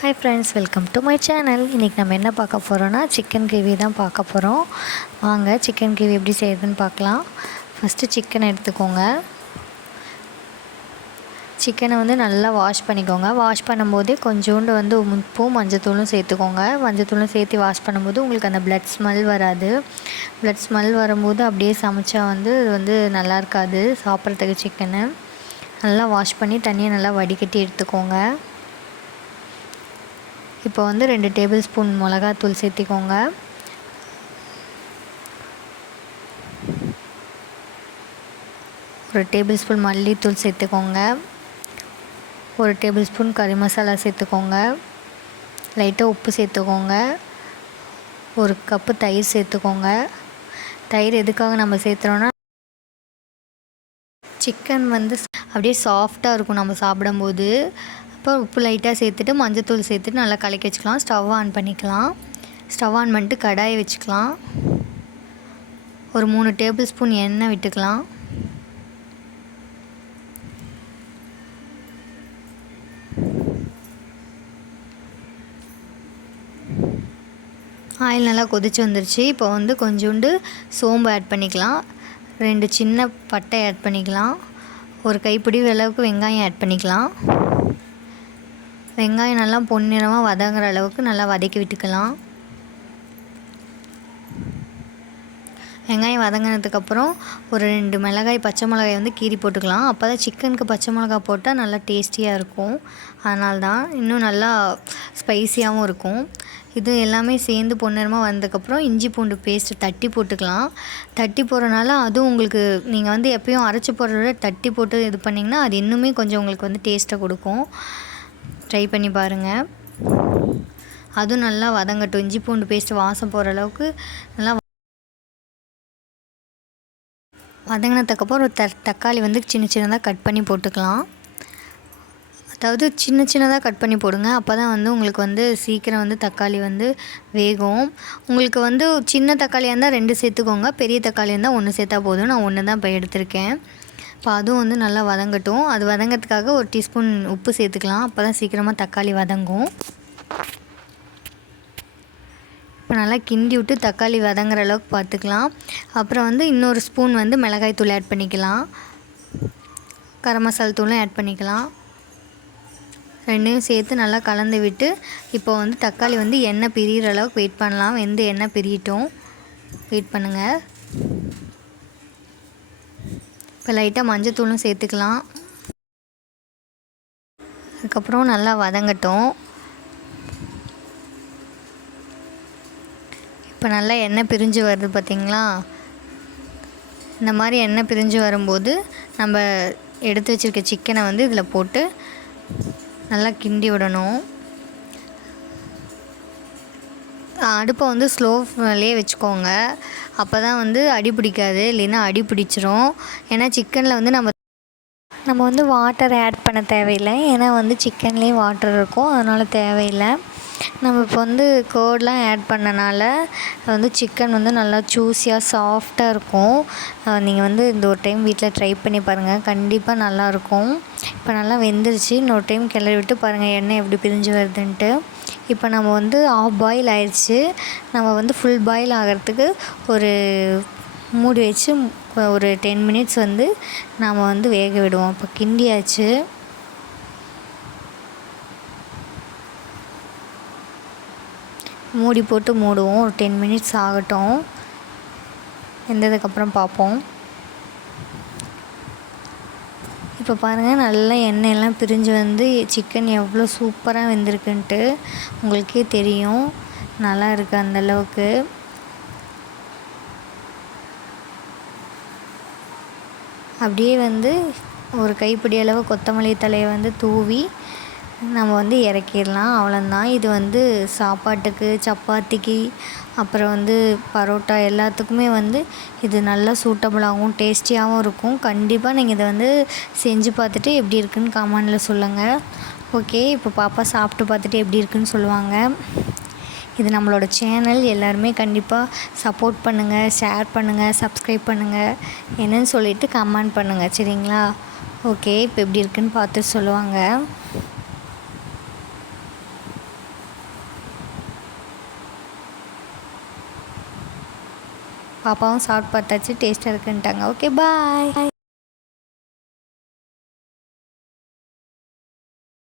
Hi friends, welcome to my channel. இன்றைக்கி நம்ம என்ன பார்க்க போகிறோன்னா சிக்கன் கிரேவி தான் பார்க்க போகிறோம். வாங்க சிக்கன் கிரேவி எப்படி செய்யுதுன்னு பார்க்கலாம். ஃபஸ்ட்டு சிக்கனை எடுத்துக்கோங்க. சிக்கனை நல்லா வாஷ் பண்ணிக்கோங்க. வாஷ் பண்ணும்போதே கொஞ்சோண்டு உப்பும் மஞ்சத்தூளும் சேர்த்துக்கோங்க. மஞ்சத்தூளும் சேர்த்து வாஷ் பண்ணும்போது உங்களுக்கு அந்த பிளட் ஸ்மெல் வராது. பிளட் ஸ்மெல் வரும்போது அப்படியே சமைச்சா இது நல்லா இருக்காது சாப்பிட்றதுக்கு. சிக்கனை நல்லா வாஷ் பண்ணி தண்ணியை நல்லா வடிகட்டி எடுத்துக்கோங்க. இப்போ 2 டேபிள் ஸ்பூன் மிளகாத்தூள் சேர்த்திக்கோங்க. ஒரு டேபிள் ஸ்பூன் மல்லித்தூள் சேர்த்துக்கோங்க. ஒரு டேபிள் ஸ்பூன் கறி மசாலா சேர்த்துக்கோங்க. லைட்டாக உப்பு சேர்த்துக்கோங்க. ஒரு கப்பு தயிர் சேர்த்துக்கோங்க. தயிர் எதுக்காக நம்ம சேர்த்துறோன்னா, சிக்கன் அப்படியே சாஃப்டாக இருக்கும் நம்ம சாப்பிடும்போது. இப்போ உப்பு லைட்டாக சேர்த்துட்டு மஞ்சத்தூள் சேர்த்துட்டு நல்லா கலக்கி வச்சுக்கலாம். ஸ்டவ் ஆன் பண்ணிக்கலாம். ஸ்டவ் ஆன் பண்ணிட்டு கடாயை வச்சுக்கலாம். ஒரு 3 டேபிள் ஸ்பூன் எண்ணெய் விட்டுக்கலாம். ஆயில் நல்லா கொதிச்சு வந்துருச்சு. இப்போ கொஞ்சோண்டு சோம்பு ஆட் பண்ணிக்கலாம். 2 சின்ன பட்டை ஆட் பண்ணிக்கலாம். ஒரு கைப்பிடி அளவுக்கு வெங்காயம் ஆட் பண்ணிக்கலாம். வெங்காயம் நல்லா பொன்னிறமாக வதங்குற அளவுக்கு நல்லா வதக்கி விட்டுக்கலாம். வெங்காயம் வதங்கினதுக்கப்புறம் ஒரு 2 பச்சை மிளகாய் கீறி போட்டுக்கலாம். அப்போ தான் சிக்கனுக்கு பச்சை மிளகாய் போட்டால் நல்லா டேஸ்டியாக இருக்கும். அதனால தான் இன்னும் நல்லா ஸ்பைஸியாகவும் இருக்கும். இது எல்லாமே சேர்ந்து பொன்னிறமாக வந்ததுக்கப்புறம் இஞ்சி பூண்டு பேஸ்ட்டு தட்டி போட்டுக்கலாம். தட்டி போடுறனால அதுவும் உங்களுக்கு நீங்கள் எப்பயும் அரைச்சி போடுறத விட தட்டி போட்டு இது பண்ணிங்கன்னா அது இன்னுமே கொஞ்சம் உங்களுக்கு டேஸ்ட்டை கொடுக்கும். ட்ரை பண்ணி பாருங்கள். அதுவும் நல்லா வதங்கட்டும். இஞ்சி பூண்டு பேஸ்ட்டு வாசம் போகிற அளவுக்கு நல்லா வதங்கினதுக்கப்புறம் ஒரு தக்காளி சின்ன சின்னதாக கட் பண்ணி போட்டுக்கலாம். அதாவது சின்ன சின்னதாக கட் பண்ணி போடுங்க. அப்போ தான் உங்களுக்கு சீக்கிரம் தக்காளி வேகும். உங்களுக்கு சின்ன தக்காளியாக இருந்தால் 2 சேர்த்துக்கோங்க. பெரிய தக்காளியாக இருந்தால் 1 சேர்த்தா போதும். நான் 1 தான் இப்போ எடுத்திருக்கேன். இப்போ அதுவும் நல்லா வதங்கட்டும். அது வதங்கிறதுக்காக ஒரு டீஸ்பூன் உப்பு சேர்த்துக்கலாம். அப்போ தான் சீக்கிரமாக தக்காளி வதங்கும். இப்போ நல்லா கிண்டி விட்டு தக்காளி வதங்குற அளவுக்கு பார்த்துக்கலாம். அப்புறம் இன்னொரு ஸ்பூன் மிளகாய் தூள் ஆட் பண்ணிக்கலாம். கரம் மசாலா தூளும் ஆட் பண்ணிக்கலாம். 2யும் சேர்த்து நல்லா கலந்து விட்டு இப்போ தக்காளி எண்ணெய் பிரிகிற அளவுக்கு வெயிட் பண்ணலாம். எண்ணெய் பிரியட்டும், வெயிட் பண்ணுங்கள். இப்போ லைட்டாக மஞ்சத்தூளும் சேர்த்துக்கலாம். அதுக்கப்புறம் நல்லா வதங்கட்டும். இப்போ நல்லா எண்ணெய் பிரிஞ்சு வருது பார்த்திங்களா? இந்த மாதிரி எண்ணெய் பிரிஞ்சு வரும்போது நம்ம எடுத்து வச்சுருக்க சிக்கனை இதில் போட்டு நல்லா கிண்டி விடணும். அடுப்பை ஸ்லோ ஃப்ளேம்லேயே வச்சுக்கோங்க. அப்போ தான் அடி பிடிக்காது. இல்லைன்னா அடி பிடிச்சிரும். ஏன்னா சிக்கனில் நம்ம வாட்டர் ஆட் பண்ண தேவையில்லை. ஏன்னா சிக்கன்லேயே வாட்டர் இருக்கும், அதனால் தேவையில்லை. நம்ம இப்போ கர்ட்லாம் ஆட் பண்ணனால சிக்கன் நல்லா ஜூஸியாக சாஃப்டாக இருக்கும். நீங்கள் இந்த ஒரு டைம் வீட்டில் ட்ரை பண்ணி பாருங்கள், கண்டிப்பாக நல்லாயிருக்கும். இப்போ நல்லா வெந்துருச்சு. இன்னொரு டைம் கிளறி விட்டு பாருங்கள் எண்ணெய் எப்படி பிரிஞ்சு வருதுன்ட்டு. இப்போ நம்ம ஆஃப் பாயில் ஆயிடுச்சு. நம்ம ஃபுல் பாயில் ஆகிறதுக்கு ஒரு மூடி வச்சு ஒரு 10 மினிட்ஸ் நாம் வேக விடுவோம். இப்போ கிண்டியாச்சு. மூடி போட்டு மூடுவோம். ஒரு 10 மினிட்ஸ் ஆகட்டும். வெந்ததுக்கப்புறம் பார்ப்போம். இப்போ பாருங்கள் நல்லா எண்ணெயெல்லாம் பிரிஞ்சு சிக்கன் எவ்வளோ சூப்பராக வெந்திருக்குன்ட்டு உங்களுக்கே தெரியும். நல்லா இருக்குது அந்தளவுக்கு. அப்படியே ஒரு கைப்பிடி அளவு கொத்தமல்லி தலையை தூவி நம்ம இறக்கிடலாம். அவ்வளோதான். இது சாப்பாட்டுக்கு, சப்பாத்திக்கு, அப்புறம் பரோட்டா எல்லாத்துக்குமே இது நல்லா சூட்டபுளாகவும் டேஸ்டியாகவும் இருக்கும். கண்டிப்பாக நீங்கள் இதை செஞ்சு பார்த்துட்டு எப்படி இருக்குன்னு கமெண்டில் சொல்லுங்கள். ஓகே, இப்போ பாப்பா சாப்பிட்டு பார்த்துட்டு எப்படி இருக்குன்னு சொல்லுவாங்க. இது நம்மளோட சேனல். எல்லாருமே கண்டிப்பாக சப்போர்ட் பண்ணுங்கள், ஷேர் பண்ணுங்கள், சப்ஸ்கிரைப் பண்ணுங்கள். என்னன்னு சொல்லிவிட்டு கமெண்ட் பண்ணுங்கள், சரிங்களா? ஓகே, இப்போ எப்படி இருக்குன்னு பார்த்து சொல்லுவாங்க. பாப்பாவும் சாப்பிட்டு பார்த்தாச்சு, டேஸ்ட்டாக இருக்குன்ட்டாங்க. Okay bye.